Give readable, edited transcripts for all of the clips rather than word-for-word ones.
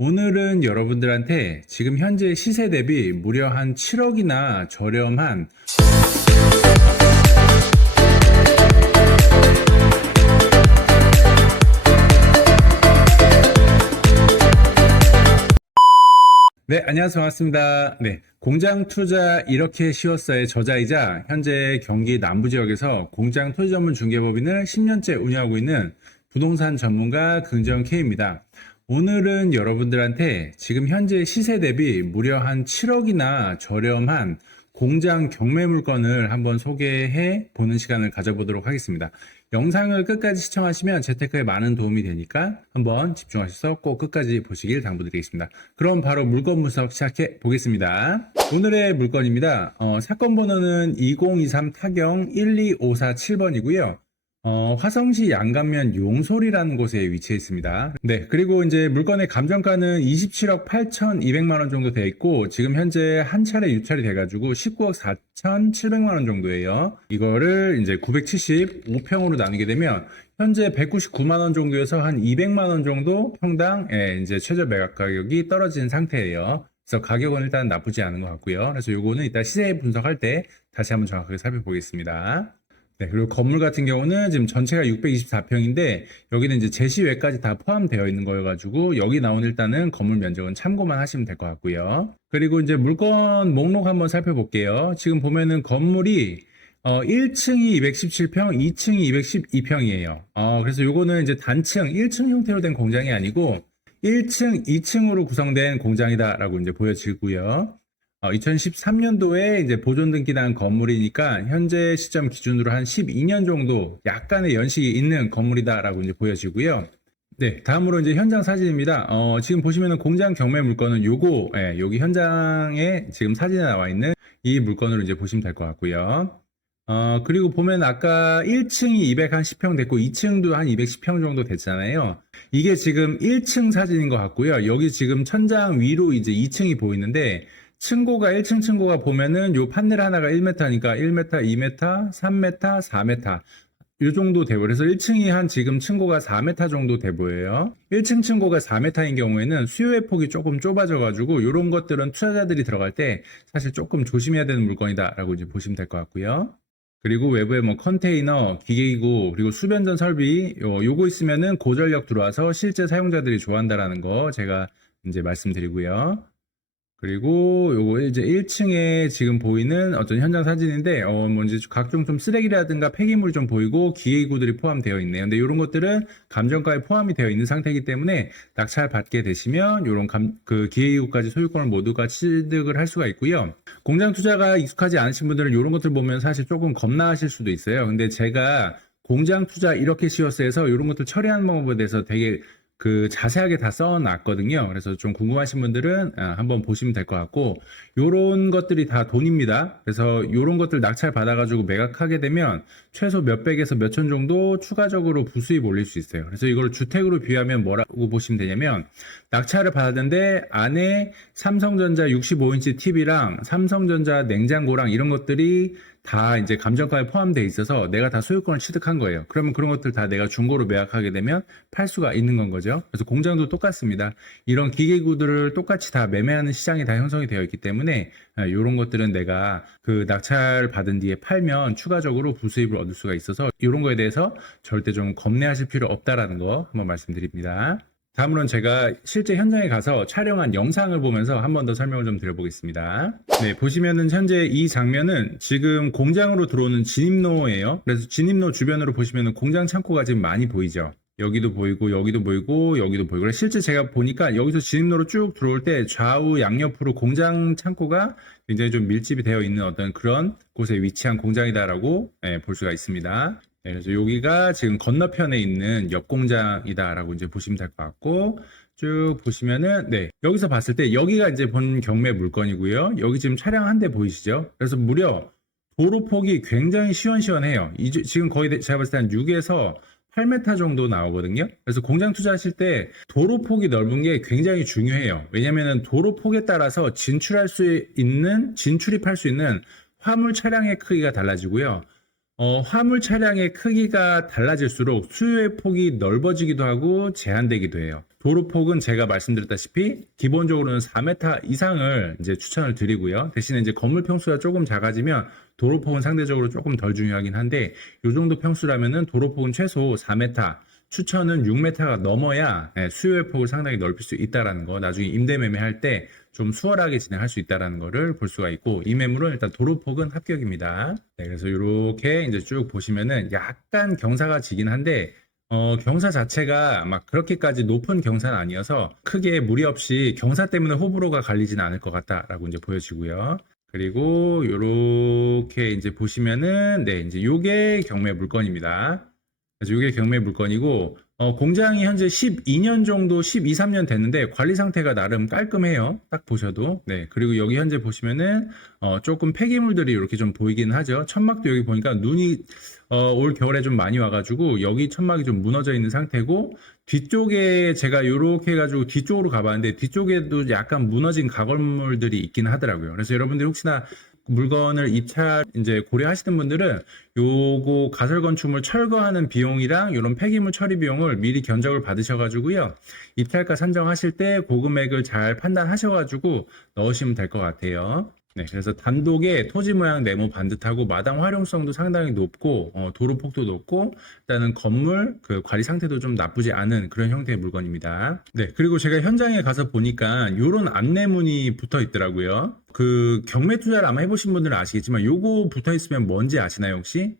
오늘은 여러분들한테 지금 현재 시세 대비 무려 한 7억이나 저렴한 네, 안녕하세요. 반갑습니다. 네, 공장 투자 이렇게 쉬웠어의 저자이자 현재 경기 남부지역에서 공장 토지 전문 중개법인을 10년째 운영하고 있는 부동산 전문가 긍정 K입니다. 오늘은 여러분들한테 지금 현재 시세 대비 무려 한 7억이나 저렴한 공장 경매 물건을 한번 소개해 보는 시간을 가져보도록 하겠습니다. 영상을 끝까지 시청하시면 재테크에 많은 도움이 되니까 한번 집중하셔서 꼭 끝까지 보시길 당부드리겠습니다. 그럼 바로 물건 분석 시작해 보겠습니다. 오늘의 물건입니다. 사건 번호는 2023 타경 12547번이고요. 화성시 양감면 용솔이라는 곳에 위치해 있습니다. 네, 그리고 이제 물건의 감정가는 27억 8,200만 원 정도 돼 있고, 지금 현재 한 차례 유찰이 돼가지고 19억 4,700만 원 정도예요. 이거를 이제 975평으로 나누게 되면 현재 199만 원 정도여서 한 200만 원 정도 평당 이제 최저 매각 가격이 떨어진 상태예요. 그래서 가격은 일단 나쁘지 않은 것 같고요. 그래서 요거는 이따 시세 분석할 때 다시 한번 정확하게 살펴보겠습니다. 네, 그리고 건물 같은 경우는 지금 전체가 624평인데 여기는 이제 제시외까지 다 포함되어 있는 거여가지고 여기 나온 일단은 건물 면적은 참고만 하시면 될 것 같고요. 그리고 이제 물건 목록 한번 살펴볼게요. 지금 보면은 건물이 1층이 217평, 2층이 212평이에요. 그래서 요거는 이제 단층 1층 형태로 된 공장이 아니고 1층, 2층으로 구성된 공장이다라고 이제 보여지고요. 2013년도에 이제 보존 등기난 건물이니까 현재 시점 기준으로 한 12년 정도 약간의 연식이 있는 건물이다라고 이제 보여지고요. 네, 다음으로 이제 현장 사진입니다. 지금 보시면은 공장 경매 물건은 요거, 여기 현장에 지금 사진에 나와 있는 이 물건으로 이제 보시면 될 것 같고요. 그리고 보면 아까 1층이 210평 됐고 2층도 한 210평 정도 됐잖아요. 이게 지금 1층 사진인 것 같고요. 여기 지금 천장 위로 이제 2층이 보이는데 층고가 1층 층고가 보면은 요 판넬 하나가 1m니까 1m, 2m, 3m, 4m 요 정도 되고, 그래서 1층이 한 지금 층고가 4m 정도 돼 보여요. 1층 층고가 4m인 경우에는 수요의 폭이 조금 좁아져 가지고 요런 것들은 투자자들이 들어갈 때 사실 조금 조심해야 되는 물건이다 라고 이제 보시면 될 것 같고요. 그리고 외부에 뭐 컨테이너, 기계기구, 그리고 수변전 설비 요거 있으면은 고전력 들어와서 실제 사용자들이 좋아한다라는 거 제가 이제 말씀드리고요. 그리고 요거 이제 1층에 지금 보이는 어떤 현장 사진인데 뭔지 각종 좀 쓰레기라든가 폐기물이 좀 보이고 기계기구들이 포함되어 있네요. 근데 이런 것들은 감정가에 포함이 되어 있는 상태이기 때문에 낙찰 받게 되시면 요런 그 기계기구까지 소유권을 모두가 취득을 할 수가 있고요. 공장 투자가 익숙하지 않으신 분들은 이런 것들 보면 사실 조금 겁나하실 수도 있어요. 근데 제가 공장 투자 이렇게 쉬웠어해서 이런 것들 처리하는 방법에 대해서 되게 자세하게 다 써놨거든요. 그래서 좀 궁금하신 분들은 한번 보시면 될 것 같고, 요런 것들이 다 돈입니다. 그래서 요런 것들 낙찰 받아가지고 매각하게 되면 최소 몇백에서 몇천 정도 추가적으로 부수입 올릴 수 있어요. 그래서 이걸 주택으로 비유하면 뭐라고 보시면 되냐면, 낙찰을 받았는데 안에 삼성전자 65인치 TV랑 삼성전자 냉장고랑 이런 것들이 다 이제 감정가에 포함되어 있어서 내가 다 소유권을 취득한 거예요. 그러면 그런 것들 다 내가 중고로 매각하게 되면 팔 수가 있는 건 거죠. 그래서 공장도 똑같습니다. 이런 기계구들을 똑같이 다 매매하는 시장이 다 형성이 되어 있기 때문에 이런 것들은 내가 낙찰 받은 뒤에 팔면 추가적으로 부수입을 얻을 수가 있어서 이런 거에 대해서 절대 좀 겁내하실 필요 없다라는 거 한번 말씀드립니다. 다음으로는 제가 실제 현장에 가서 촬영한 영상을 보면서 한 번 더 설명을 좀 드려보겠습니다. 네, 보시면은 현재 이 장면은 지금 공장으로 들어오는 진입로예요. 그래서 진입로 주변으로 보시면은 공장 창고가 지금 많이 보이죠. 여기도 보이고 여기도 보이고 여기도 보이고, 그래서 실제 제가 보니까 여기서 진입로로 쭉 들어올 때 좌우 양옆으로 공장 창고가 굉장히 좀 밀집이 되어 있는 어떤 그런 곳에 위치한 공장이다라고 볼 수가 있습니다. 네, 그래서 여기가 지금 건너편에 있는 옆 공장이다라고 이제 보시면 될 것 같고, 쭉 보시면은 네, 여기서 봤을 때 여기가 이제 본 경매 물건이고요. 여기 지금 차량 한 대 보이시죠? 그래서 무려 도로 폭이 굉장히 시원시원해요. 지금 거의 제가 봤을 때 한 6에서 8m 정도 나오거든요. 그래서 공장 투자하실 때 도로 폭이 넓은 게 굉장히 중요해요. 왜냐면은 도로 폭에 따라서 진출할 수 있는, 진출입할 수 있는 화물 차량의 크기가 달라지고요. 화물 차량의 크기가 달라질수록 수요의 폭이 넓어지기도 하고 제한되기도 해요. 도로폭은 제가 말씀드렸다시피 기본적으로는 4m 이상을 이제 추천을 드리고요. 대신에 이제 건물 평수가 조금 작아지면 도로폭은 상대적으로 조금 덜 중요하긴 한데, 이 정도 평수라면은 도로폭은 최소 4m, 추천은 6m가 넘어야 수요의 폭을 상당히 넓힐 수 있다라는 거, 나중에 임대 매매할 때 좀 수월하게 진행할 수 있다라는 거를 볼 수가 있고, 이 매물은 일단 도로폭은 합격입니다. 네, 그래서 이렇게 이제 쭉 보시면은 약간 경사가 지긴 한데, 경사 자체가 막 그렇게까지 높은 경사는 아니어서 크게 무리 없이 경사 때문에 호불호가 갈리지는 않을 것 같다라고 이제 보여지고요. 그리고 요렇게 이제 보시면은, 네, 이제 요게 경매 물건입니다. 그래서 이게 경매 물건이고, 공장이 현재 12년 정도, 12, 3년 됐는데 관리 상태가 나름 깔끔해요. 딱 보셔도. 네. 그리고 여기 현재 보시면은 조금 폐기물들이 이렇게 좀 보이긴 하죠. 천막도 여기 보니까 눈이 올 겨울에 좀 많이 와가지고 여기 천막이 좀 무너져 있는 상태고, 뒤쪽에 제가 이렇게 해가지고 뒤쪽으로 가봤는데 뒤쪽에도 약간 무너진 가건물들이 있긴 하더라고요. 그래서 여러분들 혹시나 물건을 입찰 이제 고려하시는 분들은 요거 가설 건축물 철거하는 비용이랑 이런 폐기물 처리 비용을 미리 견적을 받으셔가지고요, 입찰가 산정하실 때 그 금액을 잘 판단하셔가지고 넣으시면 될 것 같아요. 네, 그래서 단독에 토지 모양 네모 반듯하고 마당 활용성도 상당히 높고 도로 폭도 높고, 일단은 건물 그 관리 상태도 좀 나쁘지 않은 그런 형태의 물건입니다. 네, 그리고 제가 현장에 가서 보니까 이런 안내문이 붙어 있더라고요. 그 경매 투자를 아마 해보신 분들은 아시겠지만 요거 붙어 있으면 뭔지 아시나요 혹시?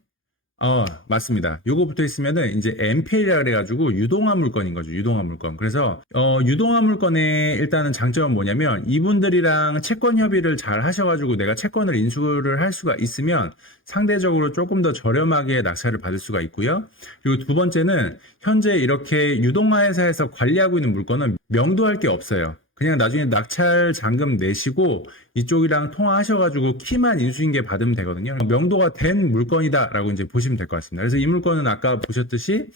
맞습니다. 요거 붙어 있으면은 이제 MPL이라 그래가지고 유동화 물건인 거죠. 유동화 물건. 그래서 유동화 물건의 일단은 장점은 뭐냐면, 이분들이랑 채권 협의를 잘 하셔가지고 내가 채권을 인수를 할 수가 있으면 상대적으로 조금 더 저렴하게 낙찰을 받을 수가 있고요. 그리고 두 번째는 현재 이렇게 유동화 회사에서 관리하고 있는 물건은 명도할 게 없어요. 그냥 나중에 낙찰 잔금 내시고 이쪽이랑 통화하셔가지고 키만 인수인계 받으면 되거든요. 명도가 된 물건이다라고 이제 보시면 될 것 같습니다. 그래서 이 물건은 아까 보셨듯이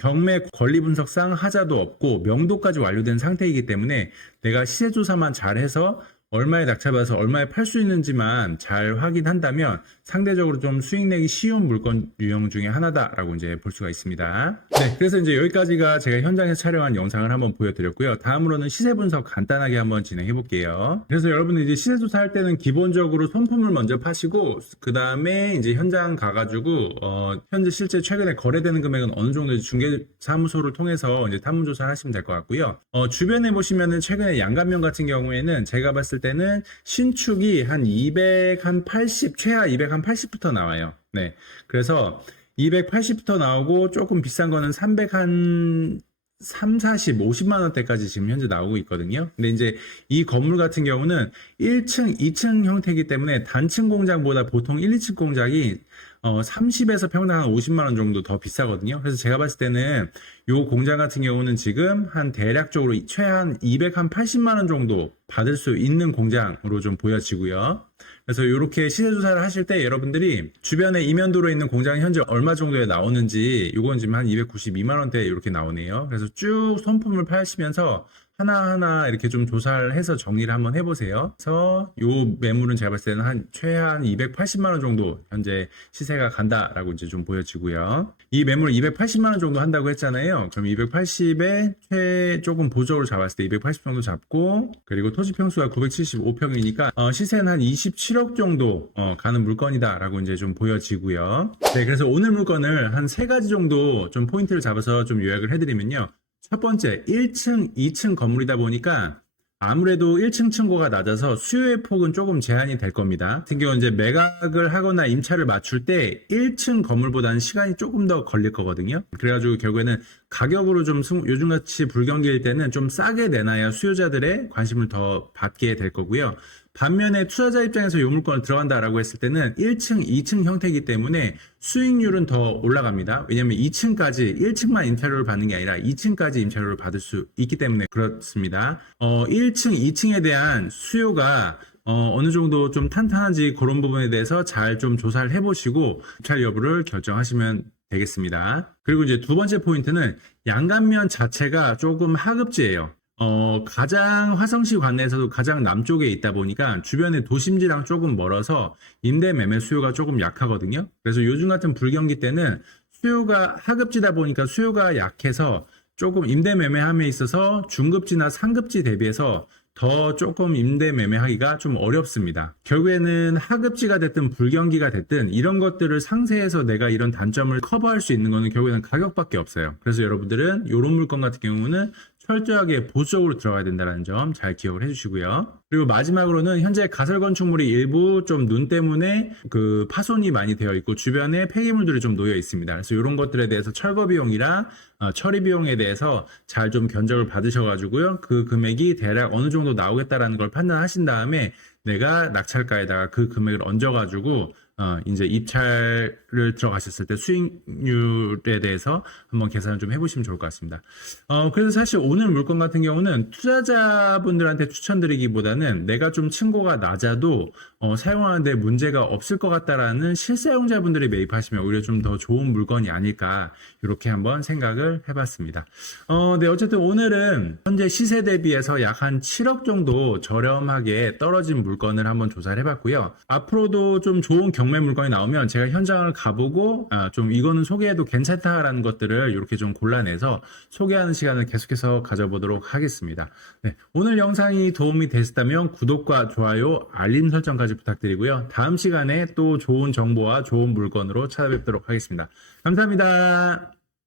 경매 권리 분석상 하자도 없고 명도까지 완료된 상태이기 때문에 내가 시세 조사만 잘해서 얼마에 낙찰받아서 얼마에 팔 수 있는지만 잘 확인한다면 상대적으로 좀 수익 내기 쉬운 물건 유형 중에 하나다라고 이제 볼 수가 있습니다. 네, 그래서 이제 여기까지가 제가 현장에서 촬영한 영상을 한번 보여드렸고요. 다음으로는 시세 분석 간단하게 한번 진행해 볼게요. 그래서 여러분들 이제 시세 조사할 때는 기본적으로 손품을 먼저 파시고, 그 다음에 이제 현장 가가지고 현재 실제 최근에 거래되는 금액은 어느 정도 중개 사무소를 통해서 이제 탐문 조사를 하시면 될 것 같고요. 주변에 보시면은 최근에 양감명 같은 경우에는 제가 봤을 때는 신축이 한 280, 최하 280부터 나와요. 네. 그래서 280부터 나오고 조금 비싼 거는 3 40, 50만 원대까지 지금 현재 나오고 있거든요. 근데 이제 이 건물 같은 경우는 1층, 2층 형태이기 때문에 단층 공장보다 보통 1, 2층 공장이 30에서 평당 한 50만 원 정도 더 비싸거든요. 그래서 제가 봤을 때는 요 공장 같은 경우는 지금 한 대략적으로 최한 280만 원 정도 받을 수 있는 공장으로 좀 보여지고요. 그래서 이렇게 시세 조사를 하실 때 여러분들이 주변에 이면도로 있는 공장이 현재 얼마 정도에 나오는지, 요건 지금 한 292만 원대 이렇게 나오네요. 그래서 쭉 손품을 파시면서 하나하나 이렇게 좀 조사를 해서 정리를 한번 해보세요. 그래서 요 매물은 제가 봤을 때는 한 최한 280만 원 정도 현재 시세가 간다라고 이제 좀 보여지고요. 이 매물 280만 원 정도 한다고 했잖아요. 그럼 280에 조금 보조를 잡았을 때 280 정도 잡고, 그리고 토지 평수가 975평이니까 시세는 한 27억 정도 가는 물건이다라고 이제 좀 보여지고요. 네, 그래서 오늘 물건을 한 3가지 정도 좀 포인트를 잡아서 좀 요약을 해드리면요. 첫 번째, 1층, 2층 건물이다 보니까 아무래도 1층 층고가 낮아서 수요의 폭은 조금 제한이 될 겁니다. 같은 경우 이제 매각을 하거나 임차를 맞출 때 1층 건물보다는 시간이 조금 더 걸릴 거거든요. 그래가지고 결국에는 가격으로 좀 요즘같이 불경기일 때는 좀 싸게 내놔야 수요자들의 관심을 더 받게 될 거고요. 반면에 투자자 입장에서 요 물건을 들어간다라고 했을 때는 1층, 2층 형태이기 때문에 수익률은 더 올라갑니다. 왜냐하면 2층까지 1층만 임차료를 받는 게 아니라 2층까지 임차료를 받을 수 있기 때문에 그렇습니다. 1층, 2층에 대한 수요가 어느 정도 좀 탄탄한지 그런 부분에 대해서 잘 좀 조사를 해보시고 입찰 여부를 결정하시면 되겠습니다. 그리고 이제 두 번째 포인트는 양감면 자체가 조금 하급지예요. 가장 화성시 관내에서도 가장 남쪽에 있다 보니까 주변에 도심지랑 조금 멀어서 임대 매매 수요가 조금 약하거든요. 그래서 요즘 같은 불경기 때는 수요가 하급지다 보니까 수요가 약해서 조금 임대 매매함에 있어서 중급지나 상급지 대비해서 더 조금 임대 매매하기가 좀 어렵습니다. 결국에는 하급지가 됐든 불경기가 됐든 이런 것들을 상세해서 내가 이런 단점을 커버할 수 있는 거는 결국에는 가격밖에 없어요. 그래서 여러분들은 이런 물건 같은 경우는 철저하게 보수적으로 들어가야 된다는 점 잘 기억을 해주시고요. 그리고 마지막으로는 현재 가설 건축물이 일부 좀 눈 때문에 그 파손이 많이 되어 있고 주변에 폐기물들이 좀 놓여 있습니다. 그래서 이런 것들에 대해서 철거 비용이랑 처리 비용에 대해서 잘 좀 견적을 받으셔가지고요. 그 금액이 대략 어느 정도 나오겠다라는 걸 판단하신 다음에 내가 낙찰가에다가 그 금액을 얹어가지고 이제 입찰을 들어가셨을 때 수익률에 대해서 한번 계산을 좀 해보시면 좋을 것 같습니다. 그래서 사실 오늘 물건 같은 경우는 투자자분들한테 추천드리기보다는 내가 좀 층고가 낮아도 사용하는데 문제가 없을 것 같다라는 실사용자분들이 매입하시면 오히려 좀 더 좋은 물건이 아닐까 이렇게 한번 생각을 해봤습니다. 네, 어쨌든 오늘은 현재 시세 대비해서 약 한 7억 정도 저렴하게 떨어진 물건을 한번 조사를 해봤고요. 앞으로도 좀 좋은 경매 물건이 나오면 제가 현장을 가보고 좀 이거는 소개해도 괜찮다라는 것들을 이렇게 좀 골라내서 소개하는 시간을 계속해서 가져보도록 하겠습니다. 네, 오늘 영상이 도움이 되셨다면 구독과 좋아요, 알림 설정까지 부탁드리고요. 다음 시간에 또 좋은 정보와 좋은 물건으로 찾아뵙도록 하겠습니다. 감사합니다.